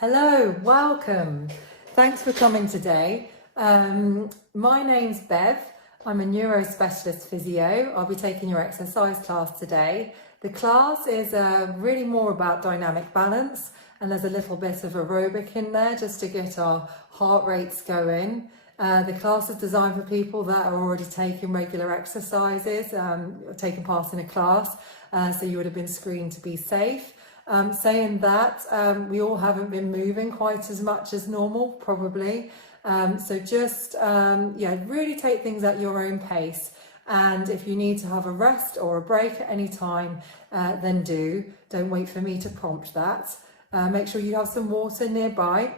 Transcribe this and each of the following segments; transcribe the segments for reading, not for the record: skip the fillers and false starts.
Hello, welcome. Thanks for coming today. My name's Bev. I'm a neurospecialist physio. I'll be taking your exercise class today. The class is really more about dynamic balance, and there's a little bit of aerobic in there just to get our heart rates going. The class is designed for people that are already taking regular exercises, taking part in a class, so you would have been screened to be safe. Saying that, we all haven't been moving quite as much as normal, probably. So just, really take things at your own pace. And if you need to have a rest or a break at any time, then do. Don't wait for me to prompt that. Make sure you have some water nearby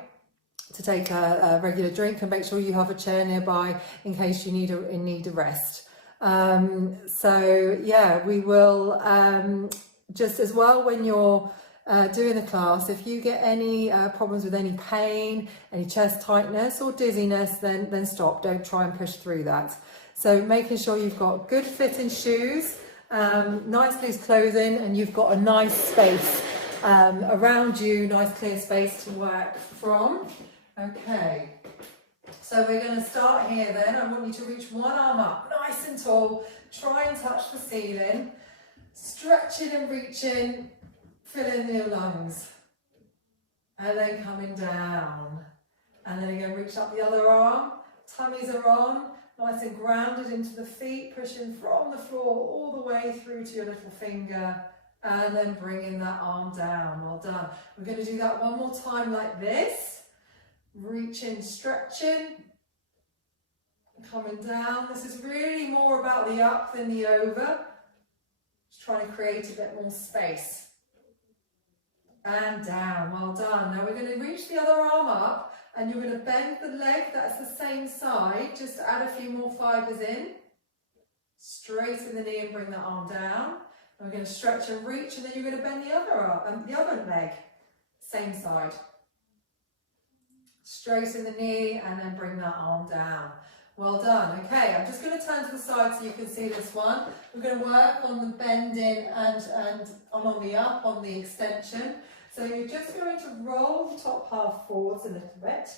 to take a regular drink, and make sure you have a chair nearby in case you need a rest. We will just as well when you're doing the class, if you get any problems with any pain, any chest tightness or dizziness, then stop. Don't try and push through that. So making sure you've got good fitting shoes, nice loose clothing, and you've got a nice space around you, nice clear space to work from. Okay, so we're going to start here then. I want you to reach one arm up, nice and tall. Try and touch the ceiling. Stretching and reaching, filling your lungs. And then coming down. And then again, reach up the other arm. Tummies are on, nice and grounded into the feet, pushing from the floor all the way through to your little finger. And then bringing that arm down. Well done. We're going to do that one more time like this. Reaching, stretching. Coming down. This is really more about the up than the over. Just trying to create a bit more space. And down, well done. Now we're going to reach the other arm up, and you're going to bend the leg that's the same side, just to add a few more fibres in. Straighten the knee and bring that arm down. And we're going to stretch and reach, and then you're going to bend the other arm, the other leg, same side. Straighten the knee and then bring that arm down. Well done. Okay, I'm just going to turn to the side so you can see this one. We're going to work on the bending and on the up, on the extension. So you're just going to roll the top half forwards a little bit.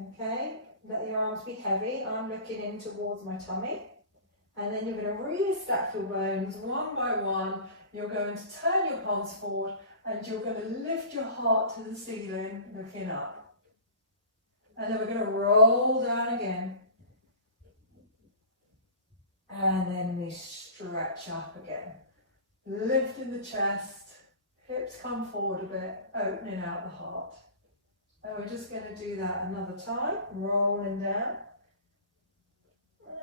Okay, let your arms be heavy. I'm looking in towards my tummy. And then you're going to really stack your bones one by one. You're going to turn your palms forward, and you're going to lift your heart to the ceiling, looking up. And then we're going to roll down again. And then we stretch up again. Lifting the chest, hips come forward a bit, opening out the heart. And we're just going to do that another time, rolling down.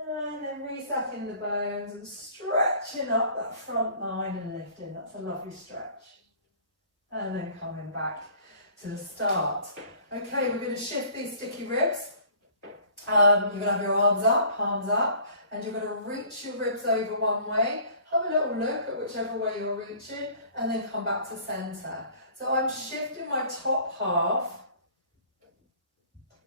And then resetting the bones and stretching up that front line and lifting. That's a lovely stretch. And then coming back to the start. Okay, we're going to shift these sticky ribs. You're going to have your arms up, palms up, and you're going to reach your ribs over one way. Have a little look at whichever way you're reaching, and then come back to centre. So I'm shifting my top half,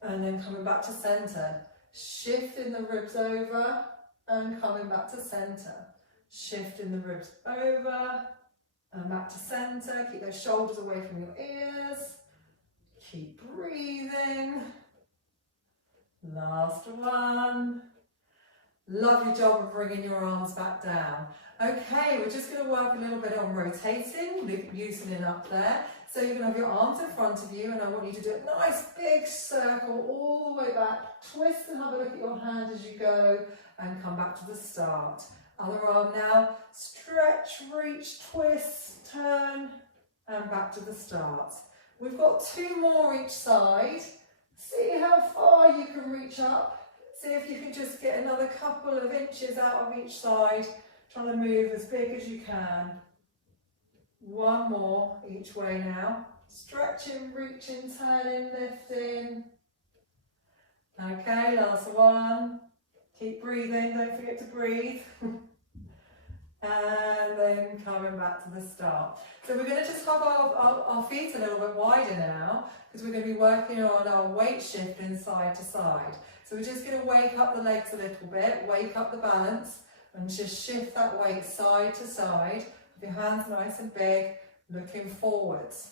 and then coming back to centre. Shifting the ribs over, and coming back to centre. Shifting the ribs over, and back to centre. Keep those shoulders away from your ears. Keep breathing. Last one. Lovely job of bringing your arms back down. Okay, we're just going to work a little bit on rotating, loosening up there. So you're going to have your arms in front of you, and I want you to do a nice big circle all the way back. Twist and have a look at your hand as you go, and come back to the start. Other arm now. Stretch, reach, twist, turn, and back to the start. We've got two more each side. See how far you can reach up. See if you can just get another couple of inches out of each side. Trying to move as big as you can. One more each way now. Stretching, reaching, turning, lifting. Okay, last one. Keep breathing, don't forget to breathe. And then coming back to the start. So we're going to just have our feet a little bit wider now, because we're going to be working on our weight shifting side to side. So we're just going to wake up the legs a little bit, wake up the balance, and just shift that weight side to side. With your hands nice and big, looking forwards.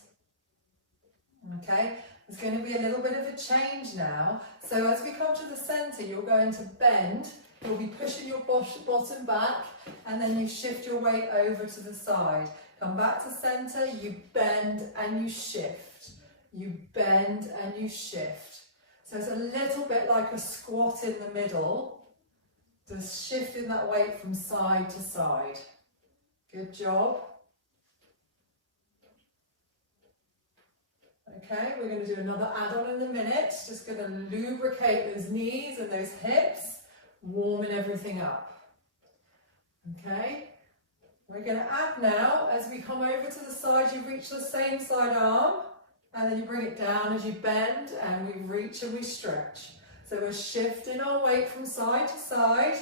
Okay, there's going to be a little bit of a change now. So as we come to the center, you're going to bend. You'll be pushing your bottom back, and then you shift your weight over to the side. Come back to center, you bend and you shift. You bend and you shift. So it's a little bit like a squat in the middle, just shifting that weight from side to side. Good job. Okay, we're going to do another add-on in a minute. Just going to lubricate those knees and those hips, warming everything up. Okay, we're going to add now, as we come over to the side, you reach the same side arm, and then you bring it down as you bend, and we reach and we stretch. So we're shifting our weight from side to side,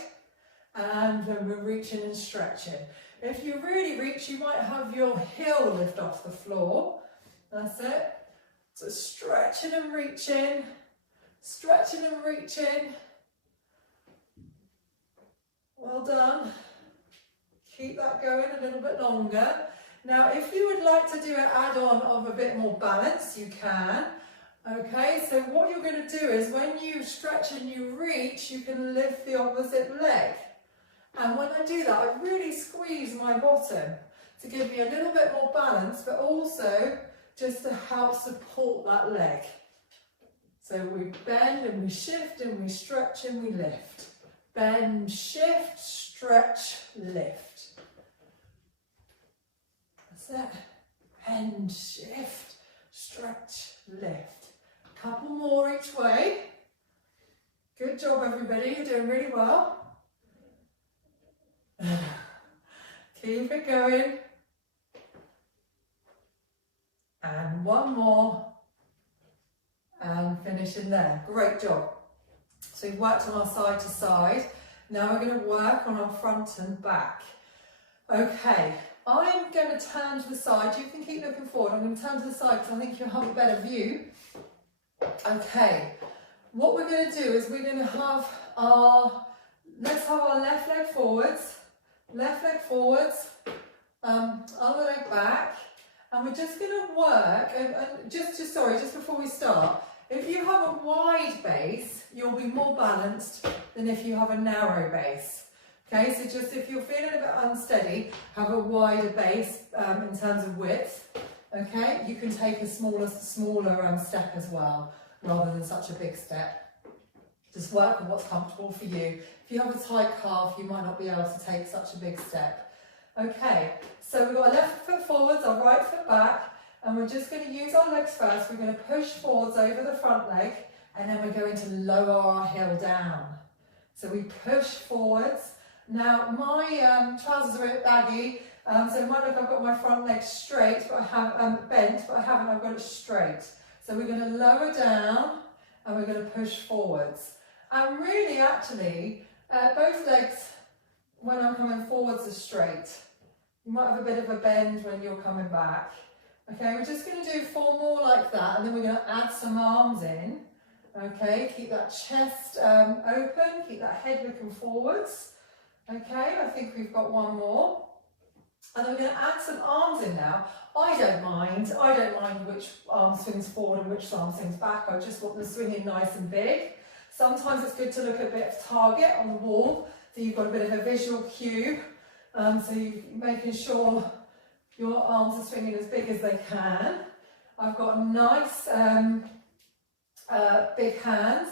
and then we're reaching and stretching. If you really reach, you might have your heel lift off the floor. That's it. So stretching and reaching, stretching and reaching. Well done. Keep that going a little bit longer. Now, if you would like to do an add-on of a bit more balance, you can. Okay, so what you're going to do is when you stretch and you reach, you can lift the opposite leg. And when I do that, I really squeeze my bottom to give me a little bit more balance, but also just to help support that leg. So we bend and we shift and we stretch and we lift. Bend, shift, stretch, lift. That's it. Bend, shift, stretch, lift. A couple more each way. Good job, everybody. You're doing really well. Keep it going. And one more. And finishing there. Great job. So we've worked on our side to side. Now we're going to work on our front and back. Okay, I'm going to turn to the side. You can keep looking forward. I'm going to turn to the side because I think you'll have a better view. Okay, what we're going to do is we're going to have let's have our left leg forwards, other leg back, and we're just going to work, and just before we start, if you have a wide base, you'll be more balanced than if you have a narrow base. Okay, so just if you're feeling a bit unsteady, have a wider base in terms of width. Okay, you can take a smaller step as well, rather than such a big step. Just work on what's comfortable for you. If you have a tight calf, you might not be able to take such a big step. Okay, so we've got our left foot forwards, our right foot back, and we're just going to use our legs first. We're going to push forwards over the front leg, and then we're going to lower our heel down. So we push forwards. Now, my trousers are a bit baggy, so it might look like I've got my front leg straight, but I have bent, but I haven't, I've got it straight. So we're going to lower down, and we're going to push forwards. And really, actually, both legs, when I'm coming forwards, are straight. You might have a bit of a bend when you're coming back. Okay, we're just going to do 4 more like that, and then we're going to add some arms in. Okay, keep that chest open, keep that head looking forwards. Okay, I think we've got 1 more. And then we're going to add some arms in now. I don't mind which arm swings forward and which arm swings back. I just want them swinging nice and big. Sometimes it's good to look at a bit of target on the wall, so you've got a bit of a visual cue. So you're making sure your arms are swinging as big as they can. I've got nice big hands.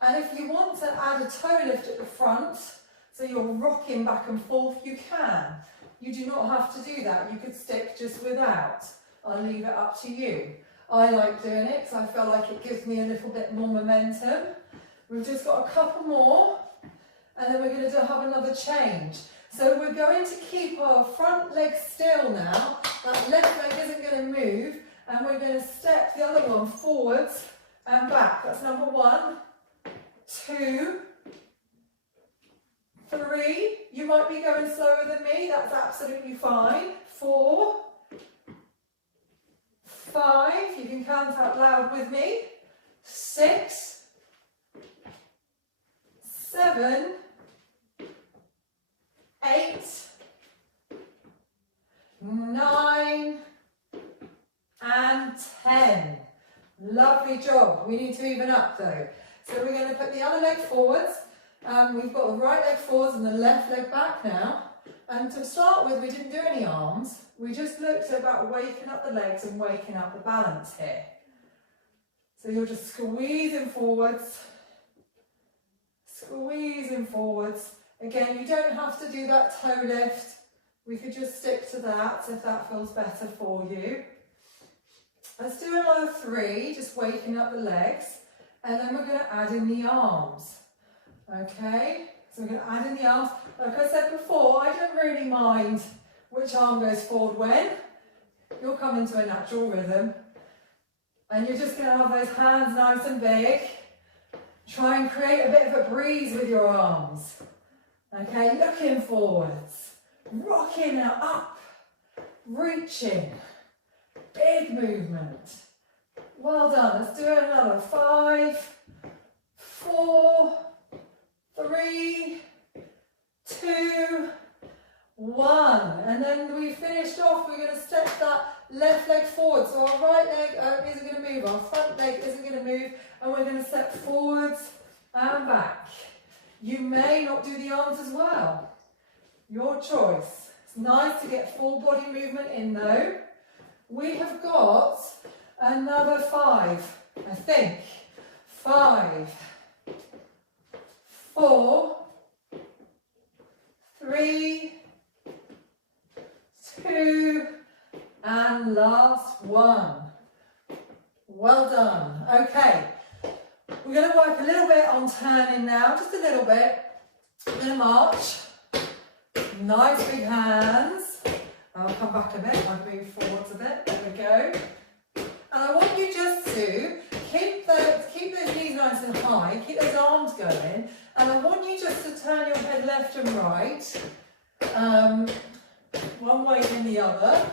And if you want to add a toe lift at the front, so you're rocking back and forth, you can. You do not have to do that. You could stick just without. I'll leave it up to you. I like doing it because I feel like it gives me a little bit more momentum. We've just got a couple more, and then we're going to have another change. So we're going to keep our front leg still now. That left leg isn't going to move, and we're going to step the other one forwards and back. That's number 1, 2, 3. You might be going slower than me. That's absolutely fine. 4, 5. You can count out loud with me. 6, 7, 8, 9, and 10. Lovely job. We need to even up though. So we're going to put the other leg forwards. We've got the right leg forwards and the left leg back now. And to start with, we didn't do any arms. We just looked at about waking up the legs and waking up the balance here. So you're just squeezing forwards. Squeezing forwards. Again, you don't have to do that toe lift. We could just stick to that if that feels better for you. Let's do another 3, just waking up the legs. And then we're going to add in the arms. Okay, so we're going to add in the arms. Like I said before, I don't really mind which arm goes forward when. You'll come into a natural rhythm. And you're just going to have those hands nice and big. Try and create a bit of a breeze with your arms. Okay, looking forwards. Rocking up. Reaching. Big movement. Well done. Let's do another 5, 4, 3, 2, 1. And then we finished off. We're going to step that left leg forward. So our right leg isn't going to move. Our front leg isn't going to move. And we're going to step forwards and back. You may not do the arms as well. Your choice. It's nice to get full body movement in though. We have got another 5, I think. 5, 4, 3, 2, and last 1. Well done. Okay, we're going to work a little bit on turning now, just a little bit. We're going to march. Nice big hands. I'll come back a bit, I'll move forwards a bit, there we go. And I want you just to keep those knees nice and high, keep those arms going, and I want you just to turn your head left and right, one way and the other.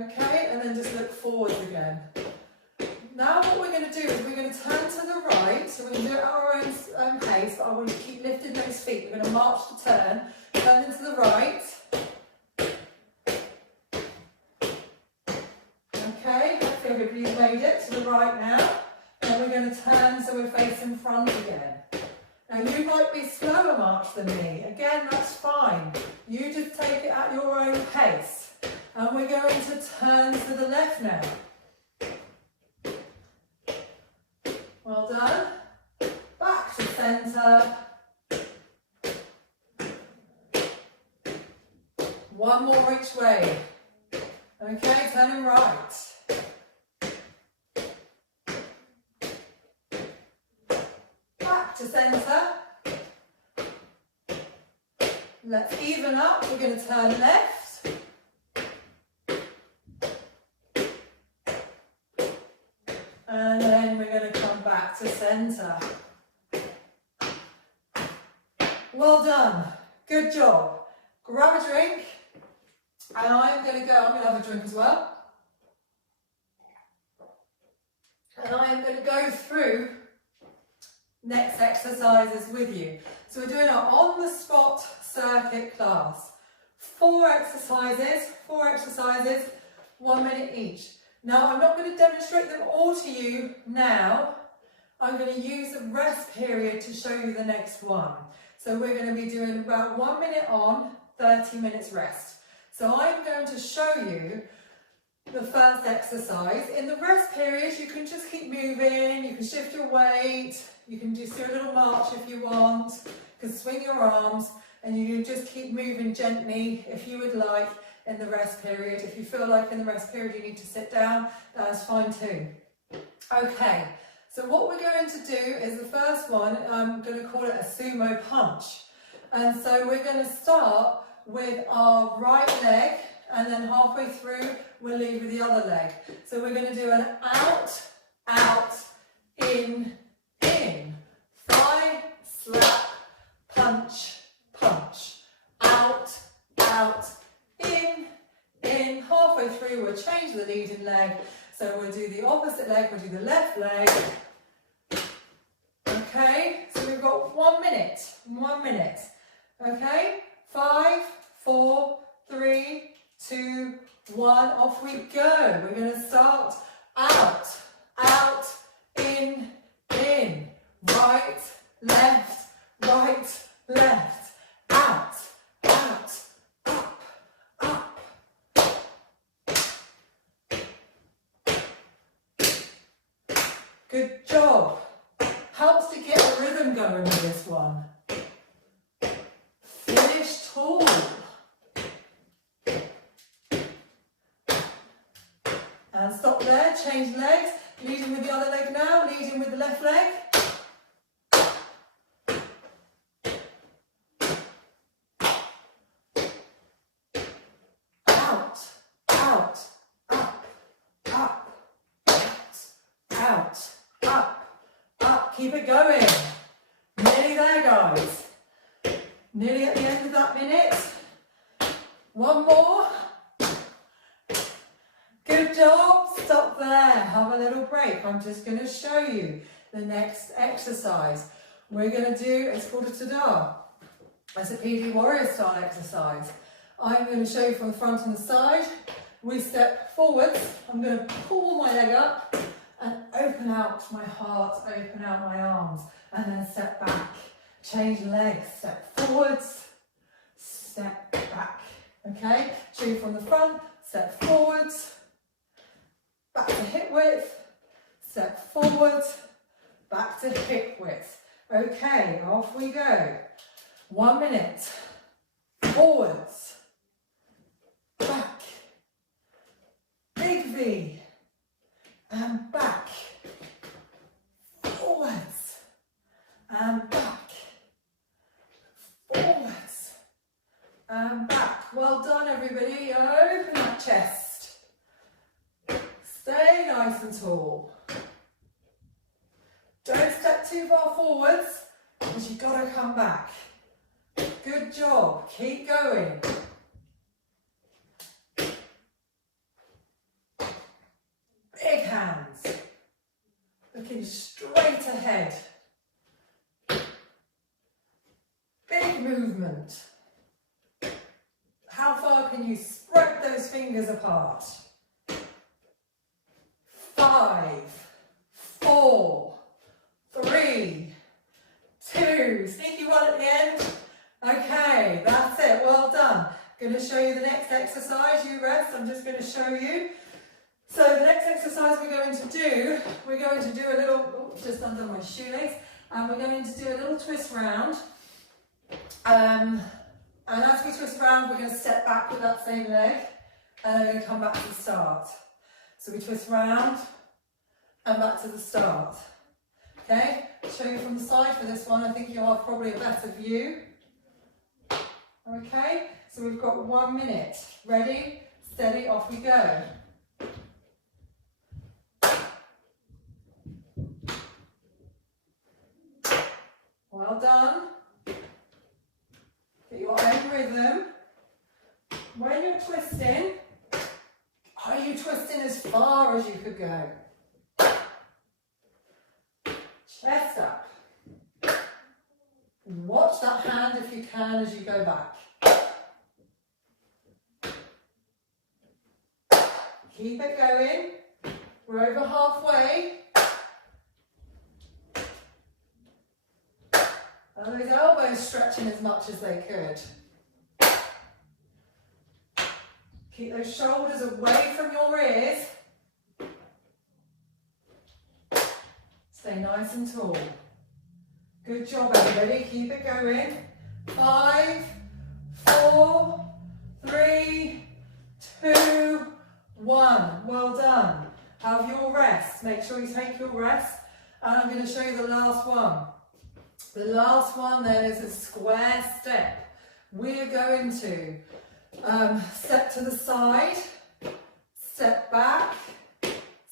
Okay, and then just look forwards again. Now what we're going to do is we're going to turn to the right, so we're going to do it at our own pace, but I want you to keep lifting those feet. We're going to march the turn into the right. Okay, hopefully you've made it to the right now. And we're going to turn so we're facing front again. Now you might be slower march than me. Again, that's fine. You just take it at your own pace. And we're going to turn to the left now. Well done. Back to centre. One more each way. Okay, turning right. Back to centre. Let's even up. We're going to turn left. And then we're going to come back to centre. Well done. Good job. Grab a drink. And I'm going to have a drink as well. And I am going to go through next exercises with you. So we're doing our on-the-spot circuit class. 4 exercises, 1 minute each. Now, I'm not going to demonstrate them all to you now. I'm going to use the rest period to show you the next one. So we're going to be doing about 1 minute on, 30 minutes rest. So I'm going to show you the first exercise. In the rest period, you can just keep moving, you can shift your weight, you can just do a little march if you want, you can swing your arms, and you can just keep moving gently if you would like. In the rest period. If you feel like in the rest period you need to sit down, that's fine too. Okay, so what we're going to do is the first one, I'm going to call it a sumo punch. And so we're going to start with our right leg, and then halfway through we'll leave with the other leg. So we're going to do an out, out, in, thigh, slap, punch, punch, out, out, in, halfway through we'll change the leading leg, so we'll do the opposite leg, we'll do the left leg. Okay, so we've got 1 minute, okay, 5, 4, 3, 2, 1, off we go. We're going to start out, out, in, right, left, out, out, up, up. Good job. Helps to get a rhythm going with this one. Finish tall. And stop there, change legs. Leading with the other leg now, leading with the left leg. Out, out, up, up, out, up. Keep it going. Nearly there, guys. Nearly at the end of that minute. One more. Good job. Stop there. Have a little break. I'm just going to show you the next exercise. We're going to do, it's called a tada. It's a PD warrior style exercise. I'm going to show you from the front and the side. We step forwards. I'm going to pull my leg up and open out my heart, open out my arms, and then step back. Change legs. Step forwards, step back. Okay? Show you from the front. Step forwards. Back to hip width, step forward, back to hip width. Okay, off we go. 1 minute. Forwards, back, big V, and back, forwards, and back, forwards, and back. Well done, everybody. Open that chest. Stay nice and tall. Don't step too far forwards because you've got to come back. Good job. Keep going. Big hands. Looking straight ahead. Big movement. How far can you spread those fingers apart? 5, 4, 3, 2, sneaky one at the end. Okay, that's it, well done. Going to show you the next exercise. You rest, I'm just going to show you. So the next exercise we're going to do a little, just under my shoelace, and we're going to do a little twist round. And as we twist round, we're going to step back with that same leg, and then we're going to come back to the start. So we twist round and back to the start. Okay, I'll show you from the side for this one. I think you'll have probably a better view. Okay, so we've got 1 minute. Ready, steady, off we go. Well done. Get your own rhythm. When you're twisting, are you twisting as far as you could go? Chest up. Watch that hand if you can as you go back. Keep it going. We're over halfway. And those elbows stretching as much as they could. Keep those shoulders away from your ears. Stay nice and tall. Good job, everybody. Keep it going. 5, 4, 3, 2, 1. Well done. Have your rest. Make sure you take your rest. And I'm going to show you the last one. The last one then is a square step. We're going to step to the side, step back,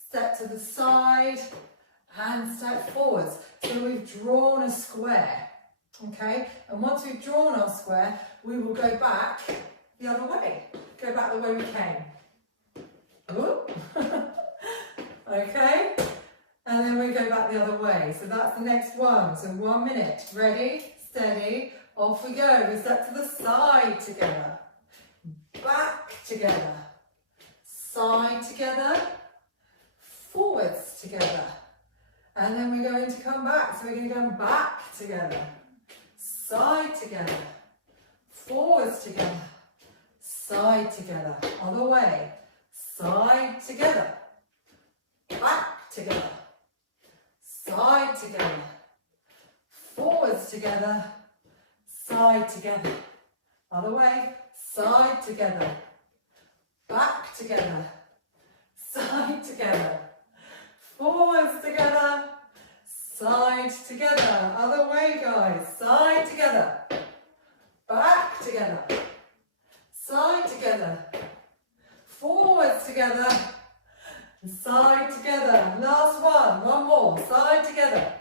step to the side, and step forwards. So we've drawn a square, okay? And once we've drawn our square, we will go back the other way. Go back the way we came. Ooh. Okay? And then we go back the other way. So that's the next one. So 1 minute. Ready, steady, off we go. We step to the side together. Back together. side together, forwards together. And then we're going to come back. So we're going to go back together, side together, forwards together, side together. Other way, side together, back together, side together, forwards together, side together. Other way, side together, back together, side together, forwards together, side together. Other way, guys, side together, back together, side together, forwards together, side together. Last one more, side together,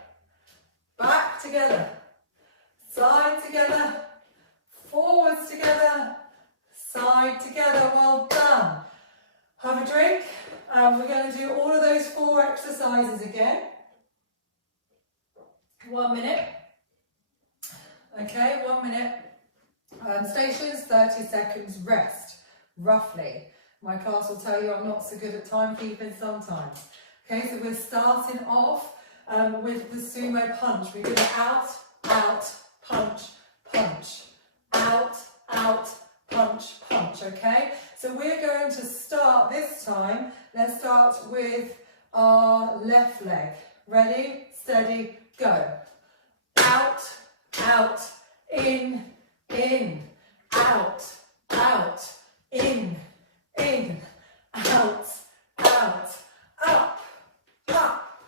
back together, side together, forwards together, side together. Well done. Have a drink. We're going to do all of those 4 exercises again. 1 minute. Okay, 1 minute. Stations, 30 seconds rest, roughly. My class will tell you I'm not so good at timekeeping sometimes. Okay, so we're starting off with the sumo punch. We do it out, out, punch, punch. Out, out, punch, punch, okay? So we're going to start this time, let's start with our left leg. Ready, steady, go. Out, out, in, out, out, in, out, out, up, up,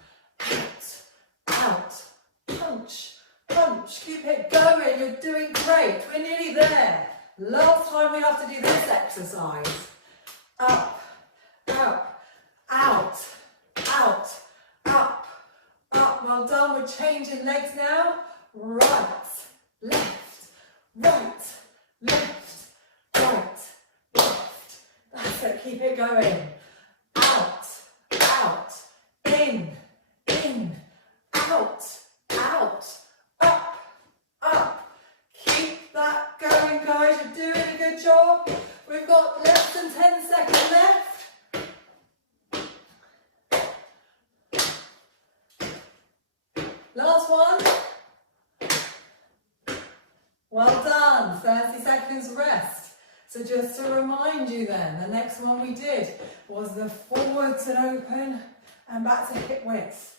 out, punch, punch. Keep it going, you're doing great. We're nearly there. Last time we have to do this exercise. Up, up, out, out, up, up. Well done. We're changing legs now. Right, left, right, left, right, left. That's it. Keep it going. Out, out, in, out, out, up, up. Keep that going, guys. You're doing a good job. We've got less than 10 seconds left. Last one. Well done. 30 seconds rest. So just to remind you then, the next one we did was the forwards and open and back to hip width.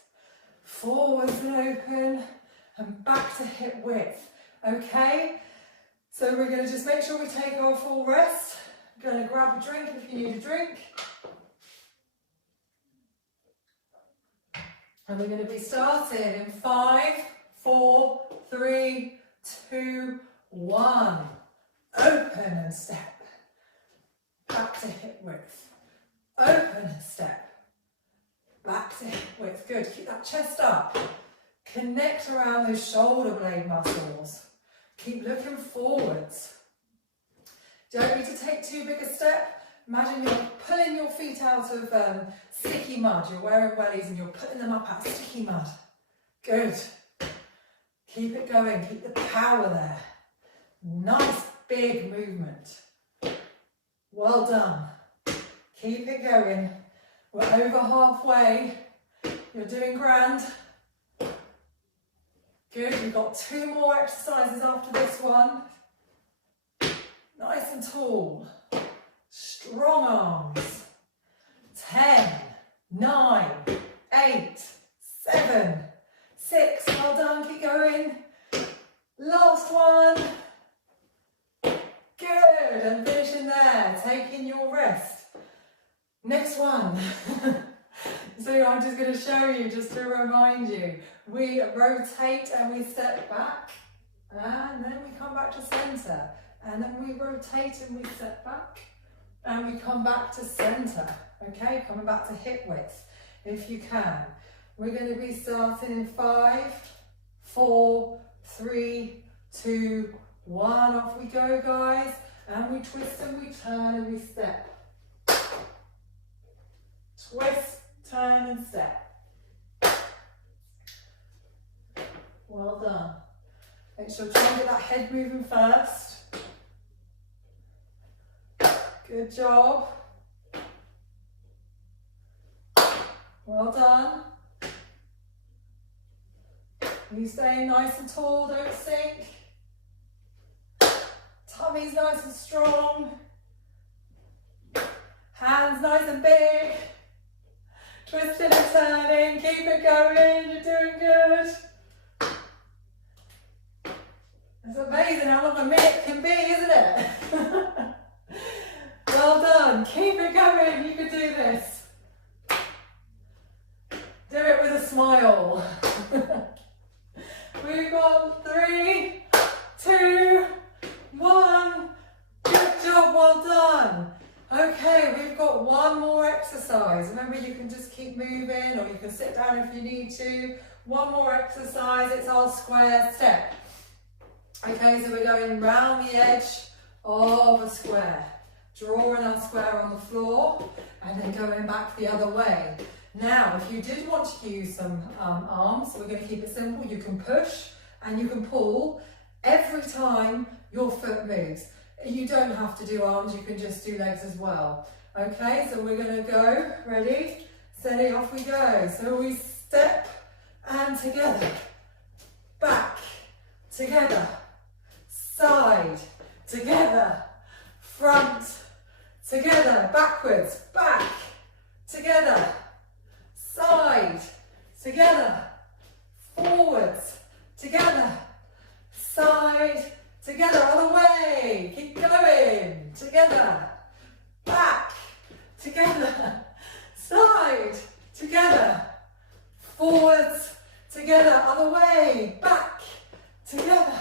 Forwards and open and back to hip width. Okay? So we're going to just make sure we take our full rest. I'm going to grab a drink if you need a drink. And we're going to be starting in 5, 4, 3, 2, 1. Open and step. Back to hip width. Open and step. Back to hip width. Good. Keep that chest up. Connect around those shoulder blade muscles. Keep looking forwards. Don't need to take too big a step. Imagine you're pulling your feet out of sticky mud. You're wearing wellies and you're putting them up out of sticky mud. Good. Keep it going. Keep the power there. Nice big movement. Well done. Keep it going. We're over halfway. You're doing grand. Good. We've got 2 more exercises after this one. Nice and tall. Strong arms. 10, 9, 8, 7, 6. Well done. Keep going. Last one. Good. And finishing there. Taking your rest. Next one. So I'm just going to show you, just to remind you. We rotate and we step back. And then we come back to centre. And then we rotate and we step back. And we come back to centre. Okay, coming back to hip width, if you can. We're going to be starting in 5, 4, 3, 2, 1. Off we go, guys. And we twist and we turn and we step. Twist, turn and step. Well done. Make sure to try and get that head moving first. Good job. Well done. You stay nice and tall, don't sink. Tummy's nice and strong. Hands nice and big. Twisting and turning, keep it going, you're doing good. It's amazing how long a minute can be, isn't it? Well done, keep it going, you can do this. Do it with a smile. We've got 3, 2, 1. Good job, well done. Okay, we've got one more exercise. Remember, you can just keep moving or you can sit down if you need to. One more exercise, it's our square step. Okay, so we're going round the edge of a square. Drawing our square on the floor and then going back the other way. Now, if you did want to use some arms, we're going to keep it simple. You can push and you can pull every time your foot moves. You don't have to do arms, you can just do legs as well. Okay, so we're going to go, ready, steady, off we go. So we step and together, back, together, side, together, front, together, backwards, back, together, side, together, forwards, together, side, together, other way, keep going, together, back, together, side, together, forwards, together, other way, back, together,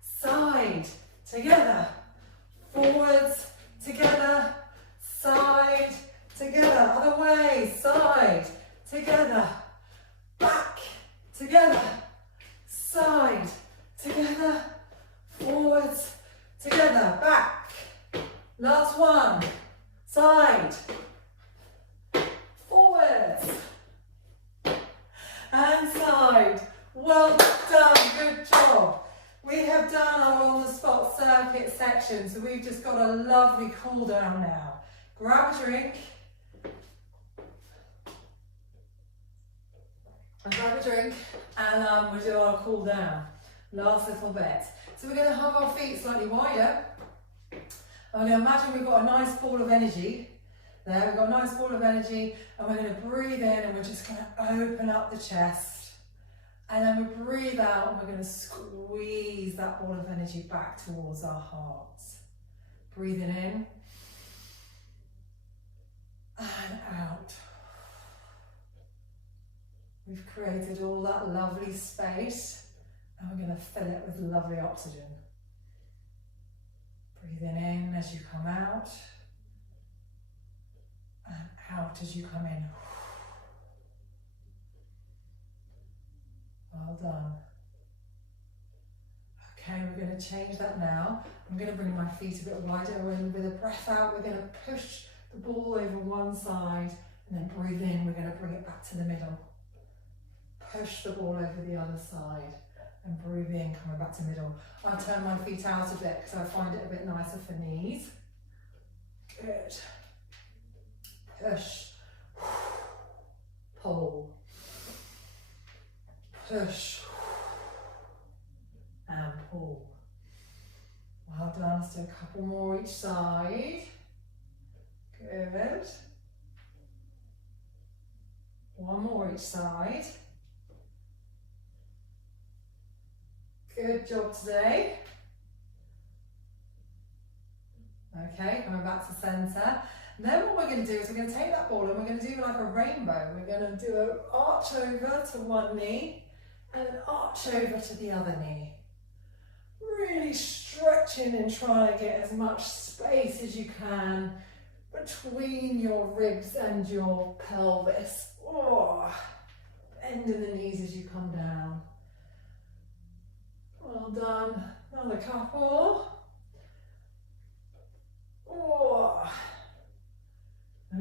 side, together, forwards, together, side, together, other way, side, together, back, together, side, together, forwards, together, back. Last one, side, forwards, and side. Well done, good job. We have done our on-the-spot circuit section, so we've just got a lovely cool down now. Grab a drink. And we'll do our cool down. Last little bit. So we're going to have our feet slightly wider. I'm going to imagine we've got a nice ball of energy. There, we've got a nice ball of energy, and we're going to breathe in and we're just going to open up the chest. And then we breathe out and we're going to squeeze that ball of energy back towards our hearts. Breathing in and out. We've created all that lovely space and we're going to fill it with lovely oxygen. Breathing in as you come out and out as you come in. Well done. Okay, we're going to change that now. I'm going to bring my feet a bit wider, and with a breath out, we're going to push the ball over one side, and then breathe in, we're going to bring it back to the middle. Push the ball over the other side, and breathe in, coming back to middle. I'll turn my feet out a bit because I find it a bit nicer for knees. Good. Push. Pull. Push and pull. Well done. Let's do a couple more each side. Good. One more each side. Good job today. Okay, coming back to centre. Then what we're going to do is we're going to take that ball and we're going to do like a rainbow. We're going to do an arch over to one knee and an arch over to the other knee. Really stretching and trying to get as much space as you can between your ribs and your pelvis. Oh, bending the knees as you come down. Well done. Another couple. Oh.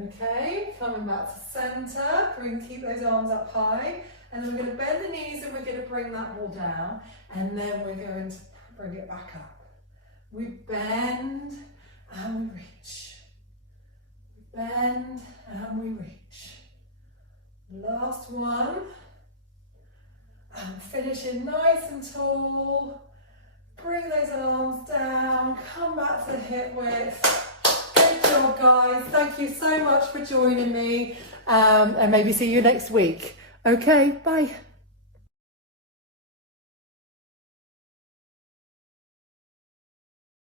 Okay, coming back to centre. We're going to keep those arms up high. And then we're going to bend the knees and we're going to bring that ball down. And then we're going to bring it back up. We bend and we reach. We bend and we reach. Last one. And finishing nice and tall. Bring those arms down, come back to the hip width. Good job, guys. Thank you so much for joining me, and maybe see you next week. Okay, bye.